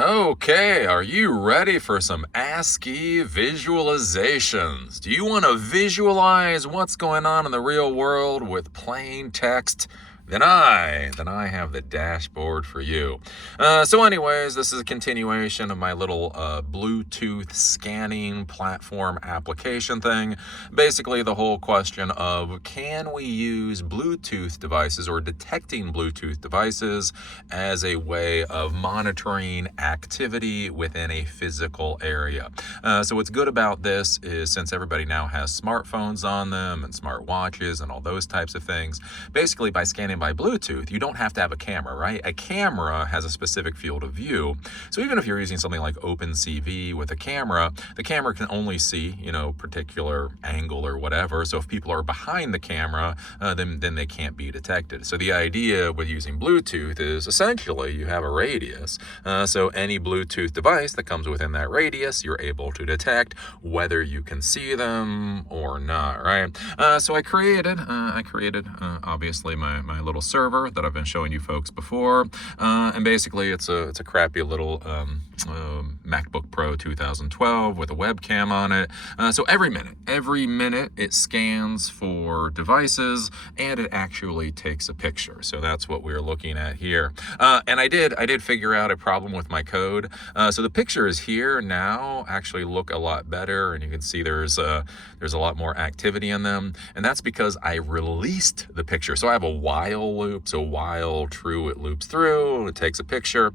Okay, are you ready for some ASCII visualizations? Do you want to visualize what's going on in the real world with plain text? Then I have the dashboard for you. So anyways, this is a continuation of my little Bluetooth scanning platform application thing. Basically, the whole question of can we use Bluetooth devices or detecting Bluetooth devices as a way of monitoring activity within a physical area. So what's good about this is since everybody now has smartphones on them and smartwatches and all those types of things, basically by scanning by Bluetooth, you don't have to have a camera, right? A camera has a specific field of view. So even if you're using something like OpenCV with a camera, the camera can only see, particular angle or whatever. So if people are behind the camera, then they can't be detected. So the idea with using Bluetooth is essentially you have a radius. So any Bluetooth device that comes within that radius, you're able to detect whether you can see them or not, right? So I created obviously my little server that I've been showing you folks before, and basically it's a crappy little MacBook Pro 2012 with a webcam on it. So every minute it scans for devices and it actually takes a picture. So that's what we're looking at here. And I did figure out a problem with my code. So the pictures here now actually look a lot better, and you can see there's a lot more activity in them, and that's because I released the picture. So I have a while loop. So while true, it loops through, it takes a picture.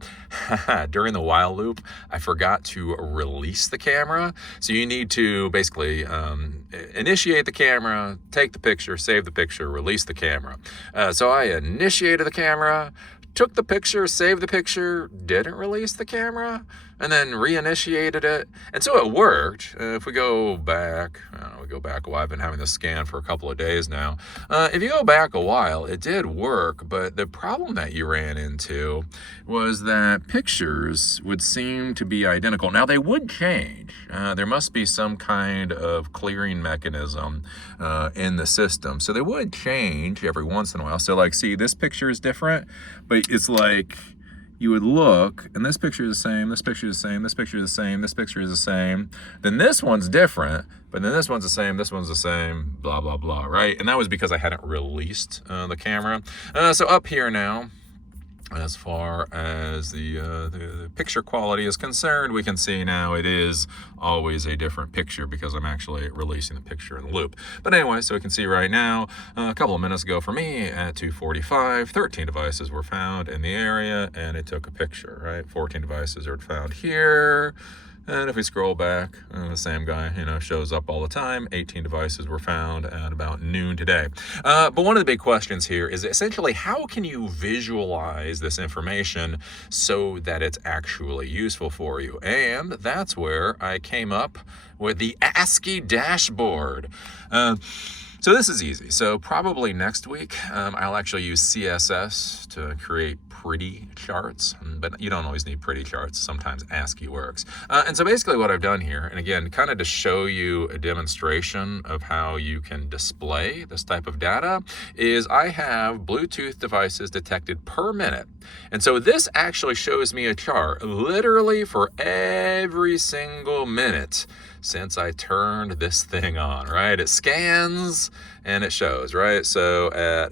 During the while loop, I forgot to release the camera. So you need to basically initiate the camera, take the picture, save the picture, release the camera. So I initiated the camera, took the picture, saved the picture, didn't release the camera, and then reinitiated it. And so it worked. If we go back, well, I've been having this scan for a couple of days now. If you go back a while, it did work, but the problem that you ran into was that pictures would seem to be identical. Now, they would change. There must be some kind of clearing mechanism in the system. So they would change every once in a while. So like, see, this picture is different, but it's like you would look, and this picture is the same, this picture is the same, this picture is the same, this picture is the same. Then this one's different, but then this one's the same, this one's the same, blah, blah, blah, right? And that was because I hadn't released the camera. So up here now, as far as the picture quality is concerned, we can see now it is always a different picture because I'm actually releasing the picture in the loop. But anyway, so we can see right now, a couple of minutes ago for me at 2:45, 13 devices were found in the area, and it took a picture, right? 14 devices are found here. And if we scroll back, the same guy, shows up all the time. 18 devices were found at about noon today. But one of the big questions here is essentially how can you visualize this information so that it's actually useful for you? And that's where I came up with the ASCII dashboard. So this is easy. So probably next week, I'll actually use CSS to create pretty charts, but you don't always need pretty charts. Sometimes ASCII works. And so basically what I've done here, and again, kind of to show you a demonstration of how you can display this type of data, is I have Bluetooth devices detected per minute. And so this actually shows me a chart literally for every single minute since I turned this thing on, right? It scans and it shows, right? So at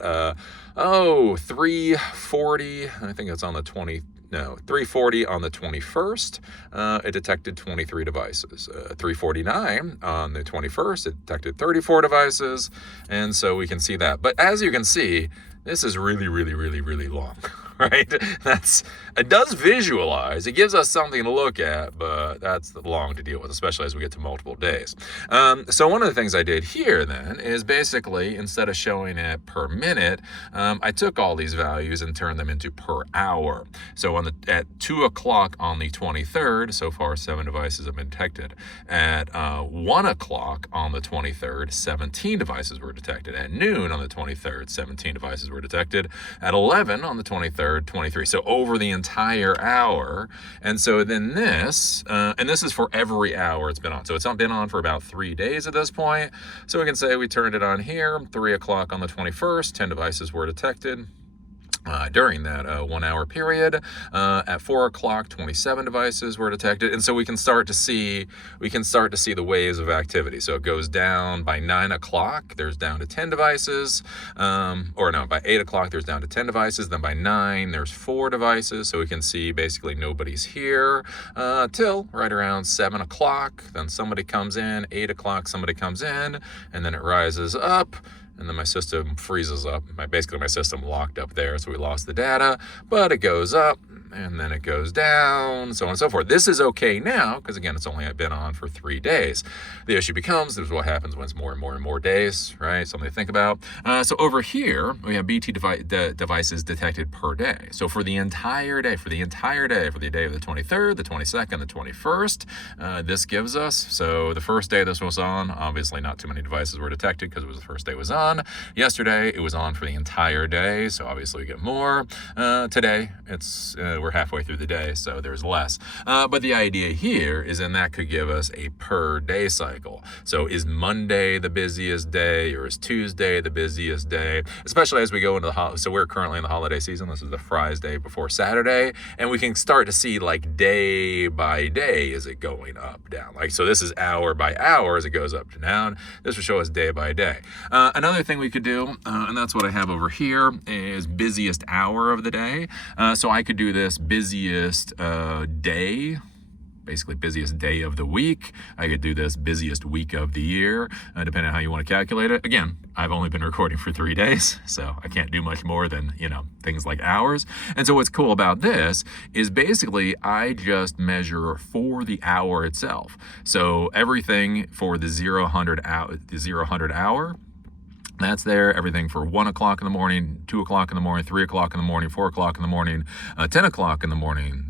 3:40, I think it's on the 3:40 on the 21st, it detected 23 devices. 3:49 on the 21st, it detected 34 devices, and so we can see that. But as you can see, this is really, really, really, really long, right? It does visualize. It gives us something to look at, but that's long to deal with, especially as we get to multiple days. So one of the things I did here then is basically, instead of showing it per minute, I took all these values and turned them into per hour. So at 2 o'clock on the 23rd, so far 7 devices have been detected. At 1 o'clock on the 23rd, 17 devices were detected. At noon on the 23rd, 17 devices were detected. At 11 on the 23rd, 23. So over the entire hour. And so then this, and this is for every hour it's been on. So it's been on for about 3 days at this point. So we can say we turned it on here, 3 o'clock on the 21st, 10 devices were detected. during that 1 hour period. At 4 o'clock, 27 devices were detected, and so we can start to see the waves of activity. So it goes down by 9 o'clock. There's down to 10 devices, by 8 o'clock there's down to 10 devices. Then by 9 there's 4 devices. So we can see basically nobody's here till right around 7 o'clock. Then somebody comes in. 8 o'clock somebody comes in, and then it rises up. And then my system freezes up. My system locked up there, so we lost the data. But it goes up, and then it goes down, so on and so forth. This is okay now, because again, it's only been on for 3 days. The issue becomes, this is what happens when it's more and more and more days, right? Something to think about. So over here, we have BT devices detected per day. So for the entire day, for the day of the 23rd, the 22nd, the 21st, this gives us, so the first day this was on, obviously not too many devices were detected because it was the first day it was on. Yesterday, it was on for the entire day, so obviously we get more. Today, we're halfway through the day, so there's less. But the idea here is then that could give us a per day cycle. So is Monday the busiest day, or is Tuesday the busiest day? Especially as we go into so we're currently in the holiday season. This is the Friday before Saturday, and we can start to see like day by day, is it going up, down? Like, so this is hour by hour as it goes up and down. This will show us day by day. Another thing we could do, and that's what I have over here, is busiest hour of the day. So I could do this busiest day, basically busiest day of the week. I could do this busiest week of the year, depending on how you want to calculate it. Again, I've only been recording for 3 days, so I can't do much more than, things like hours. And so what's cool about this is basically I just measure for the hour itself. So everything for the 0-100 hour, that's there. Everything for 1 o'clock in the morning, 2 o'clock in the morning, 3 o'clock in the morning, 4 o'clock in the morning, 10 o'clock in the morning,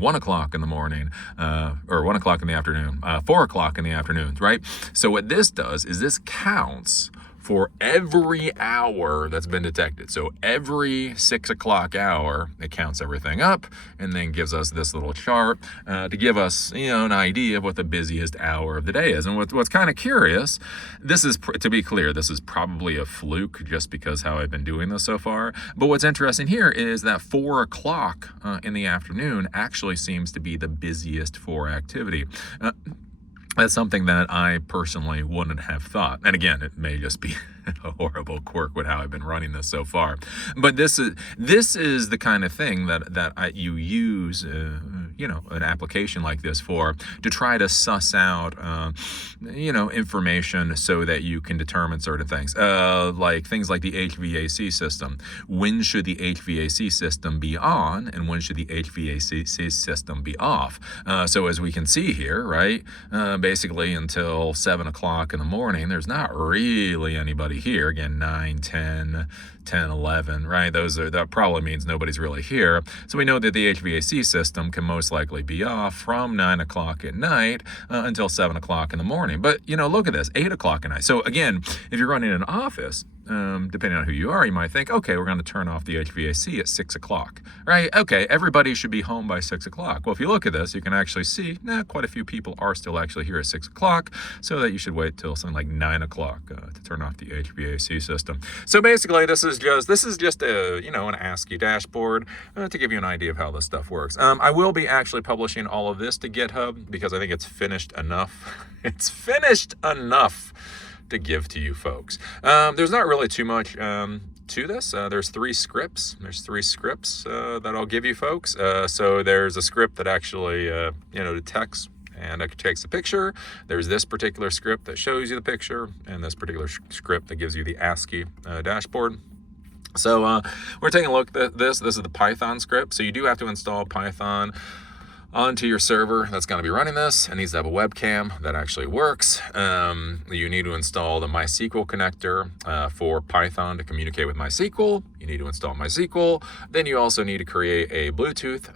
1 o'clock in the morning, or 1 o'clock in the afternoon, 4 o'clock in the afternoon, right? So what this does is this counts for every hour that's been detected. So every 6 o'clock hour, it counts everything up and then gives us this little chart to give us, an idea of what the busiest hour of the day is. And what's kind of curious, this is, to be clear, this is probably a fluke just because how I've been doing this so far. But what's interesting here is that 4 o'clock in the afternoon actually seems to be the busiest for activity. That's something that I personally wouldn't have thought. And again, it may just be a horrible quirk with how I've been running this so far. But this is the kind of thing that you use, an application like this for, to try to suss out, information so that you can determine certain things. Like things like the HVAC system. When should the HVAC system be on, and when should the HVAC system be off? So as we can see here, right, basically until 7 o'clock in the morning, there's not really anybody here. Again, 9, 10, 11, right? That probably means nobody's really here. So we know that the HVAC system can most likely be off from 9 o'clock at night until 7 o'clock in the morning. But, look at this, 8 o'clock at night. So again, if you're running an office, depending on who you are, you might think, okay, we're going to turn off the HVAC at 6 o'clock, right? Okay, everybody should be home by 6 o'clock. Well, if you look at this, you can actually see, quite a few people are still actually here at 6 o'clock, so that you should wait till something like 9 o'clock to turn off the HVAC system. So basically, this is just a, an ASCII dashboard to give you an idea of how this stuff works. I will be actually publishing all of this to GitHub because I think it's finished enough. It's finished enough to give to you folks. There's not really too much to this. There's 3 scripts. That I'll give you folks. So there's a script that actually, detects and it takes a picture. There's this particular script that shows you the picture, and this particular script that gives you the ASCII dashboard. So we're taking a look at this. This is the Python script. So you do have to install Python onto your server that's going to be running this. It needs to have a webcam that actually works. You need to install the MySQL connector for Python to communicate with MySQL. You need to install MySQL. Then you also need to create a Bluetooth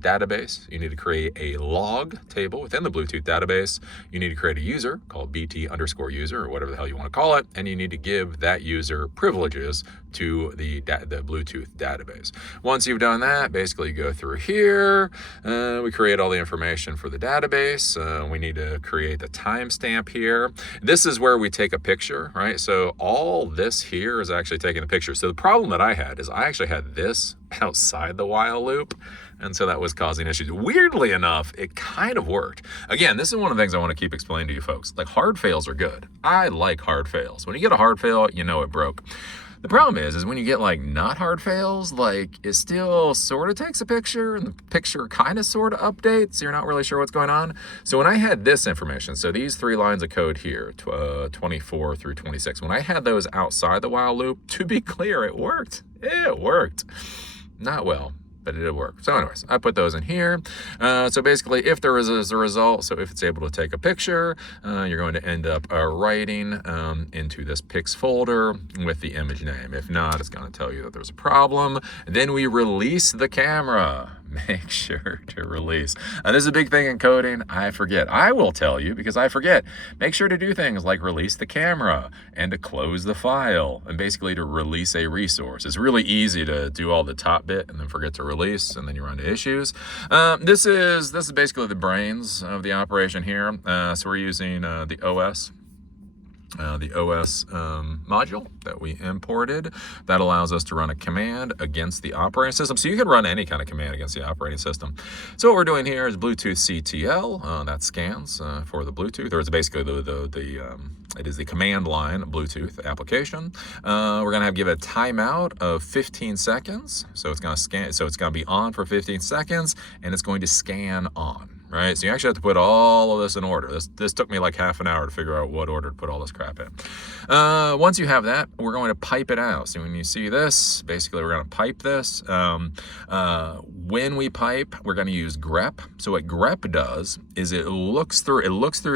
database. You need to create a log table within the Bluetooth database. You need to create a user called BT_user, or whatever the hell you want to call it. And you need to give that user privileges to the Bluetooth database. Once you've done that, basically you go through here. We create all the information for the database. We need to create the timestamp here. This is where we take a picture, right? So all this here is actually taking a picture. So the problem that I had is I actually had this outside the while loop. And so that was causing issues. Weirdly enough, it kind of worked. Again, this is one of the things I want to keep explaining to you folks. Like, hard fails are good. I like hard fails. When you get a hard fail, you know it broke. The problem is when you get like not hard fails, like it still sort of takes a picture and the picture kind of sort of updates. So you're not really sure what's going on. So when I had this information, so these 3 lines of code here, 24 through 26, when I had those outside the while loop, to be clear, it worked. It worked. Not well, but it did work. So anyways, I put those in here. So basically, if there is a result, so if it's able to take a picture, you're going to end up writing into this pics folder with the image name. If not, it's going to tell you that there's a problem. Then we release the camera. Make sure to release. This is a big thing in coding. I forget. I will tell you because I forget. Make sure to do things like release the camera and to close the file and basically to release a resource. It's really easy to do all the top bit and then forget to release and then you run into issues. This is basically the brains of the operation here. So we're using the OS module that we imported that allows us to run a command against the operating system. So you can run any kind of command against the operating system. So what we're doing here is Bluetooth CTL that scans for the Bluetooth, or it's basically it is the command line Bluetooth application. We're gonna give it a timeout of 15 seconds. So it's gonna scan. So it's gonna be on for 15 seconds, and it's going to scan on. Right, so you actually have to put all of this in order. This took me like half an hour to figure out what order to put all this crap in. Once you have that, we're going to pipe it out. So when you see this, basically we're going to pipe this. When we pipe, we're going to use grep. So what grep does is it looks through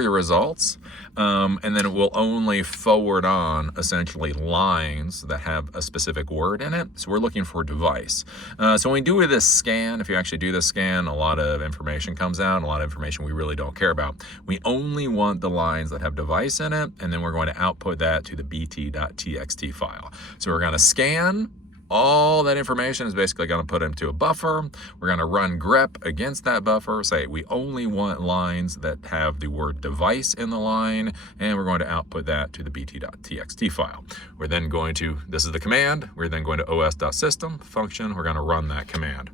the results, and then it will only forward on essentially lines that have a specific word in it. So we're looking for device. So when we do this scan, if you actually do this scan, a lot of information comes out. A lot of information we really don't care about. We only want the lines that have device in it, and then we're going to output that to the bt.txt file. So we're going to scan. All that information is basically going to put into a buffer. We're going to run grep against that buffer, say we only want lines that have the word device in the line, and we're going to output that to the bt.txt file. We're then going to, this is the command, we're then going to os.system function, we're going to run that command.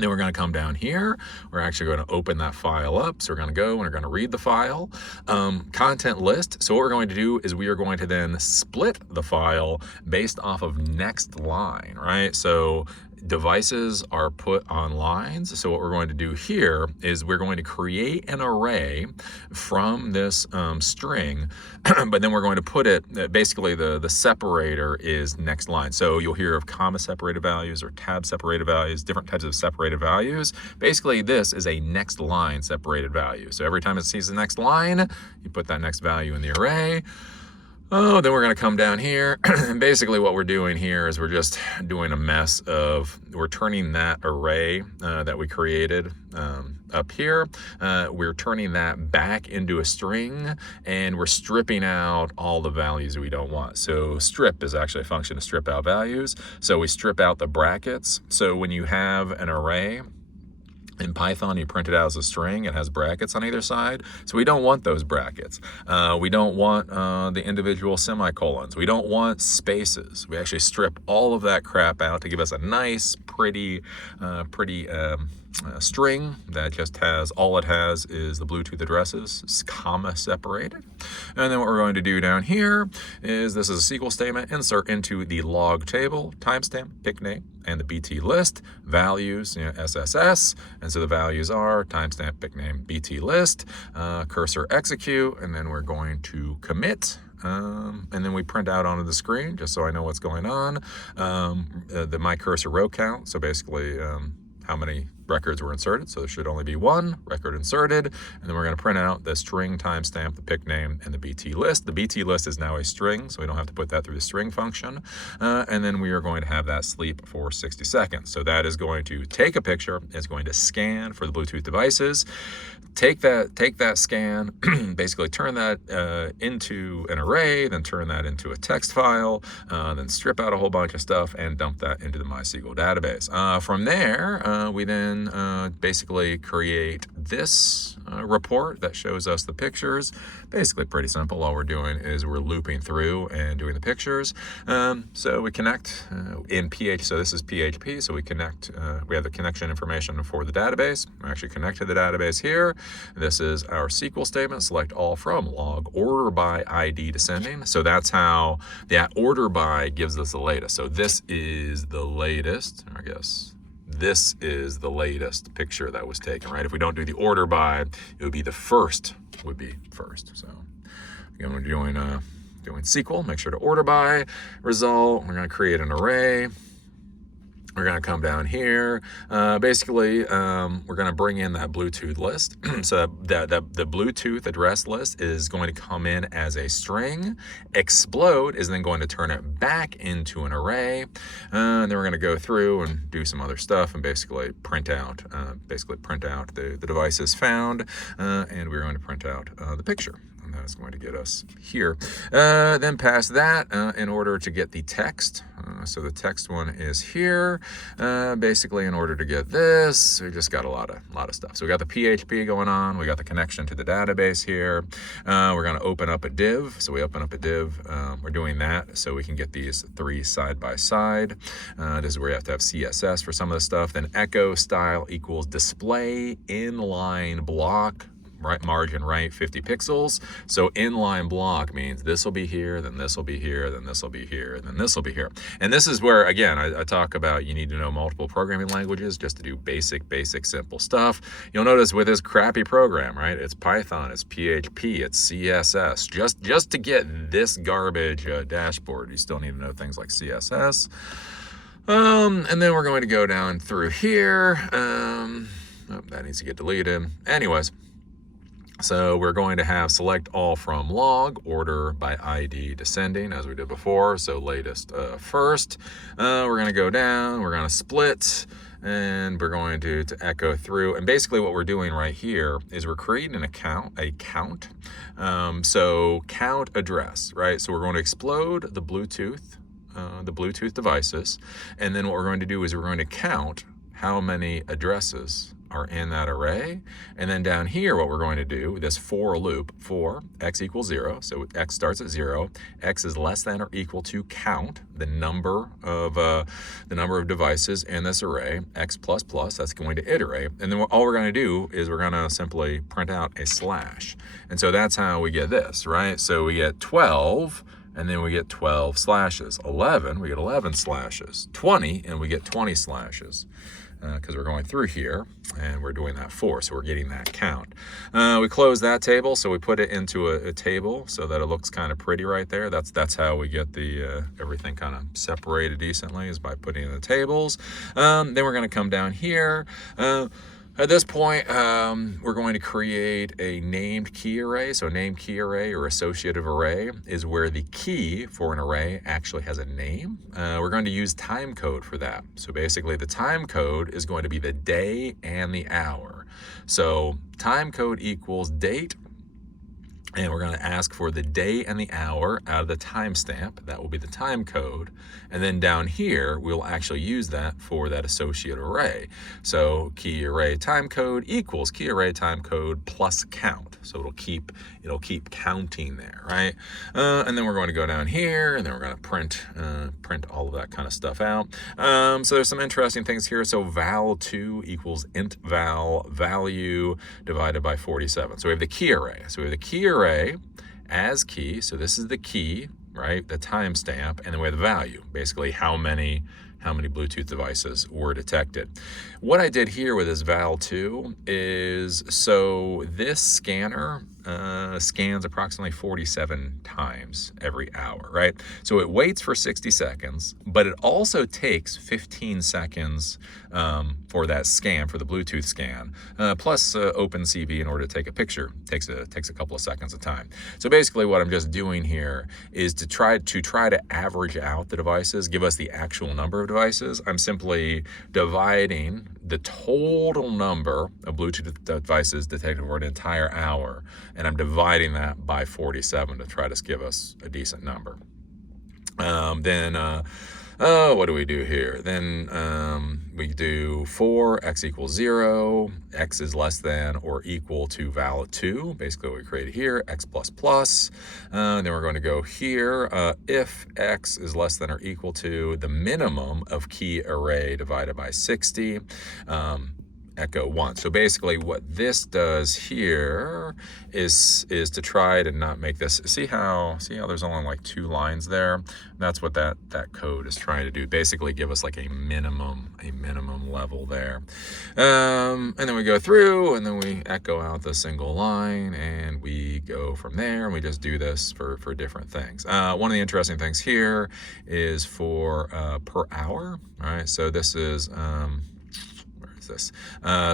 Then we're going to come down here. We're actually going to open that file up. So we're going to go and we're going to read the file. Content list. So what we're going to do is we are going to then split the file based off of next line, right? So devices are put on lines. So what we're going to do here is we're going to create an array from this string, but then we're going to put it, basically the separator is next line. So you'll hear of comma separated values or tab separated values, different types of separated values. Basically this is a next line separated value. So every time it sees the next line, you put that next value in the array. Oh, then we're going to come down here, and basically what we're doing here is we're just doing a mess of, we're turning that array that we created up here, we're turning that back into a string, and we're stripping out all the values we don't want. So strip is actually a function to strip out values. So we strip out the brackets. So when you have an array, in Python, you print it out as a string. It has brackets on either side. So we don't want those brackets. We don't want the individual semicolons. We don't want spaces. We actually strip all of that crap out to give us a nice, pretty string that just has, all it has is the Bluetooth addresses, comma separated. And then what we're going to do down here is, this is a SQL statement, insert into the log table, timestamp, pick name, and the BT list, values, SSS, and so the values are timestamp, pick name, BT list, cursor execute, and then we're going to commit. And then we print out onto the screen, just so I know what's going on, the my cursor row count, so basically how many records were inserted. So there should only be one record inserted. And then we're going to print out the string timestamp, the pick name, and the BT list. The BT list is now a string, so we don't have to put that through the string function. And then we are going to have that sleep for 60 seconds. So that is going to take a picture. It's going to scan for the Bluetooth devices. Take that scan, basically turn that into an array, then turn that into a text file, then strip out a whole bunch of stuff and dump that into the MySQL database. From there, we then then basically create this report that shows us the pictures. Basically pretty simple. All we're doing is we're looping through and doing the pictures. So we connect in PHP. So this is PHP. So we connect, we have the connection information for the database. We actually connect to the database here. This is our SQL statement, select all from log, order by ID descending. So that's how that order by gives us the latest. So this is the latest, I guess. This is the latest picture that was taken, right? If we don't do the order by, it would be the first, would be first. So again, we're doing SQL, make sure to order by result. We're going to create an array. We're going to come down here. Basically, we're going to bring in that Bluetooth list. So that the Bluetooth address list is going to come in as a string. Explode is then going to turn it back into an array. And then we're going to go through and do some other stuff and basically print out the devices found. And we're going to print out the picture. And that is going to get us here. Then past that, in order to get the text, so the text one is here. Basically, in order to get this, we just got a lot of stuff. So we got the PHP going on. We got the connection to the database here. We're going to open up a div. So we open up a div. We're doing that so we can get these three side by side. This is where you have to have CSS for some of the stuff. Then echo style equals display inline block. Right margin right 50 pixels. So inline block means this will be here, then this will be here, then this will be here, and then this will be here. And this is where, again, I talk about you need to know multiple programming languages just to do basic simple stuff. You'll notice with this crappy program, right? It's Python, it's PHP, it's CSS. Just to get this garbage dashboard, you still need to know things like CSS. And then we're going to go down through here. Oh, that needs to get deleted. Anyways. So we're going to have select all from log, order by ID descending as we did before. So latest first. We're going to go down, we're going to split, and we're going to echo through. And basically what we're doing right here is we're creating a count. So count address, right? So we're going to explode the Bluetooth devices. And then what we're going to do is we're going to count how many addresses are in that array. And then down here, what we're going to do, this for loop, for x equals 0. So x starts at 0. X is less than or equal to count the number of devices in this array. X plus plus, that's going to iterate. And then all we're going to do is we're going to simply print out a slash. And so that's how we get this, right? So we get 12. And then we get 12 slashes. 11, we get 11 slashes. 20, and we get 20 slashes. Because we're going through here, and we're doing that for, so we're getting that count. We close that table, so we put it into a table so that it looks kind of pretty right there. That's how we get the everything kind of separated decently, is by putting in the tables. Then we're going to come down here. At this point, we're going to create a named key array. So a named key array or associative array is where the key for an array actually has a name. We're going to use time code for that. So basically the time code is going to be the day and the hour. So time code equals date. And we're going to ask for the day and the hour out of the timestamp. That will be the time code. And then down here, we'll actually use that for that associate array. So key array time code equals key array time code plus count. So it'll keep counting there, right? And then we're going to go down here, and then we're going to print all of that kind of stuff out. So there's some interesting things here. So val2 equals int val value divided by 47. So we have the key array. So we have the key array as key. So this is the key, right? The timestamp, and then we have the value, basically how many Bluetooth devices were detected. What I did here with this val2 is, so this scanner scans approximately 47 times every hour, right? So it waits for 60 seconds, but it also takes 15 seconds for that scan, for the Bluetooth scan, plus OpenCV in order to take a picture. Takes a couple of seconds of time. So basically what I'm just doing here is to try to average out the devices, give us the actual number of devices. I'm simply dividing the total number of Bluetooth devices detected for an entire hour, and I'm dividing that by 47 to try to give us a decent number. What do we do here? Then we do for x equals 0, x is less than or equal to valid 2. Basically what we created here, x plus plus. Then we're going to go here, if x is less than or equal to the minimum of key array divided by 60. Echo 1. So basically what this does here is to try to not make this, see how there's only like 2 lines there? That's what that code is trying to do. Basically give us like a minimum level there. And then we go through and then we echo out the single line and we go from there, and we just do this for different things. One of the interesting things here is for per hour, right? So this is this.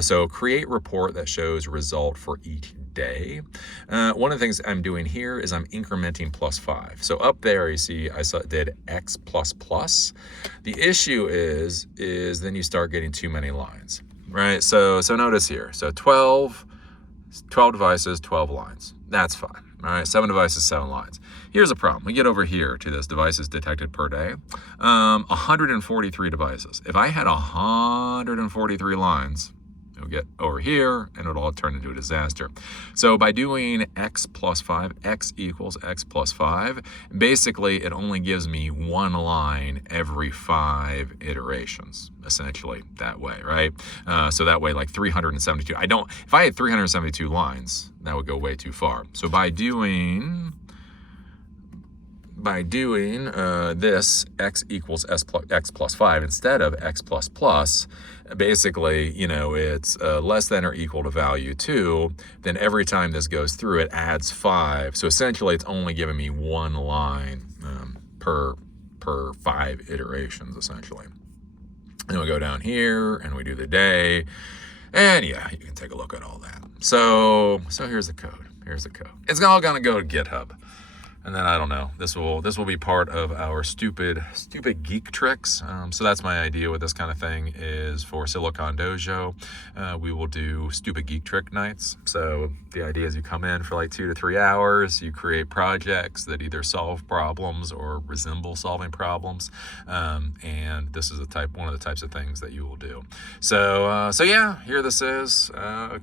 So create report that shows result for each day. One of the things I'm doing here is I'm incrementing +5. So up there you see I did x plus plus. The issue is then you start getting too many lines, right? So notice here. So 12 devices, 12 lines. That's fine. All right, 7 devices, 7 lines. Here's a problem. We get over here to this devices detected per day. 143 devices. If I had 143 lines, it'll get over here and it'll all turn into a disaster. So by doing x plus 5, x equals x plus 5, basically it only gives me 1 line every 5 iterations, essentially that way, right? So that way, like 372. If I had 372 lines, that would go way too far. So by doing this x equals x plus 5 instead of x plus plus, basically, it's less than or equal to value 2, then every time this goes through, it adds 5. So essentially, it's only giving me 1 line per 5 iterations, essentially. And we go down here and we do the day, and yeah, you can take a look at all that. So here's the code. It's all gonna go to GitHub. And then I don't know, this will be part of our stupid geek tricks. So that's my idea with this kind of thing is for Silicon Dojo, we will do stupid geek trick nights. So the idea is you come in for like 2 to 3 hours, you create projects that either solve problems or resemble solving problems. And this is one of the types of things that you will do. So yeah, here this is.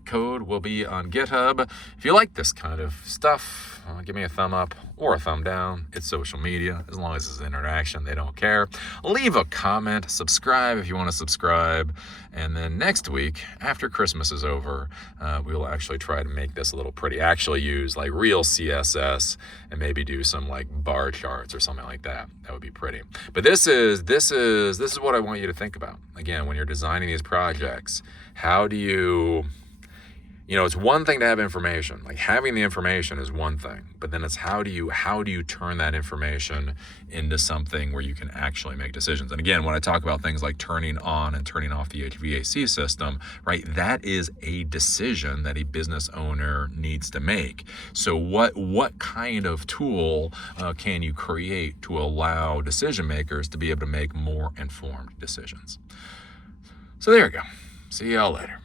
Code will be on GitHub. If you like this kind of stuff, give me a thumb up or a thumb down. It's social media. As long as it's interaction, they don't care. Leave a comment. Subscribe if you want to subscribe. And then next week, after Christmas is over, we will actually try to make this a little pretty. Actually use like real CSS and maybe do some like bar charts or something like that. That would be pretty. But this is what I want you to think about. Again, when you're designing these projects, how do you... it's one thing to have information. Like having the information is one thing, but then it's how do you turn that information into something where you can actually make decisions? And again, when I talk about things like turning on and turning off the HVAC system, right, that is a decision that a business owner needs to make. So what kind of tool can you create to allow decision makers to be able to make more informed decisions? So there you go. See y'all later.